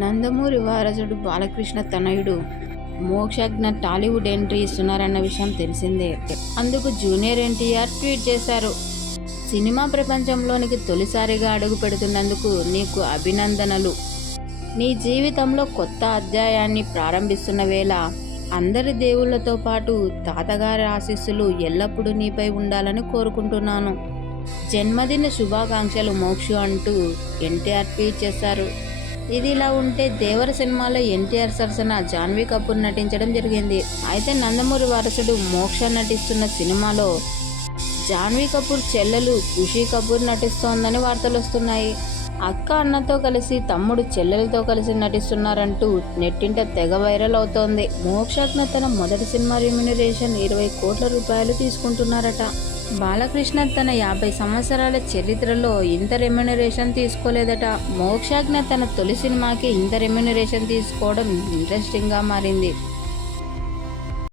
నందమూరి వారసుడు బాలకృష్ణ తనయుడు మోక్షజ్ఞ టాలీవుడ్ ఎంట్రీ ఇస్తున్నారన్న విషయం తెలిసిందే. అందుకు జూనియర్ ఎన్టీఆర్ ట్వీట్ చేశారు. సినిమా ప్రపంచంలోనికి తొలిసారిగా అడుగు పెడుతున్నందుకు నీకు అభినందనలు. నీ జీవితంలో కొత్త అధ్యాయాన్ని ప్రారంభిస్తున్న వేళ అందరి దేవుళ్ళతో పాటు తాతగారి ఆశీస్సులు ఎల్లప్పుడూ నీపై ఉండాలని కోరుకుంటున్నాను. జన్మదిన శుభాకాంక్షలు మోక్షు అంటూ ఎన్టీఆర్ ట్వీట్ చేశారు. ఇది ఇలా ఉంటే దేవర సినిమాలో ఎన్టీఆర్ సరసన జాన్వీ కపూర్ నటించడం జరిగింది. అయితే నందమూరి వారసుడు మోక్ష నటిస్తున్న సినిమాలో జాన్వీ కపూర్ చెల్లెలు ఖుషీ కపూర్ నటిస్తోందని వార్తలు వస్తున్నాయి. అక్క అన్నతో కలిసి తమ్ముడు చెల్లెలతో కలిసి నటిస్తున్నారంటూ నెట్టింట తెగ వైరల్ అవుతోంది. మోక్షజ్ఞ తన మొదటి సినిమా రెమ్యునరేషన్ ఇరవై కోట్ల రూపాయలు తీసుకుంటున్నారట. బాలకృష్ణ తన యాభై సంవత్సరాల చరిత్రలో ఇంత రెమ్యునరేషన్ తీసుకోలేదట. మోక్షజ్ఞ తన తొలి సినిమాకి ఇంత రెమ్యునరేషన్ తీసుకోవడం ఇంట్రెస్టింగ్గా మారింది.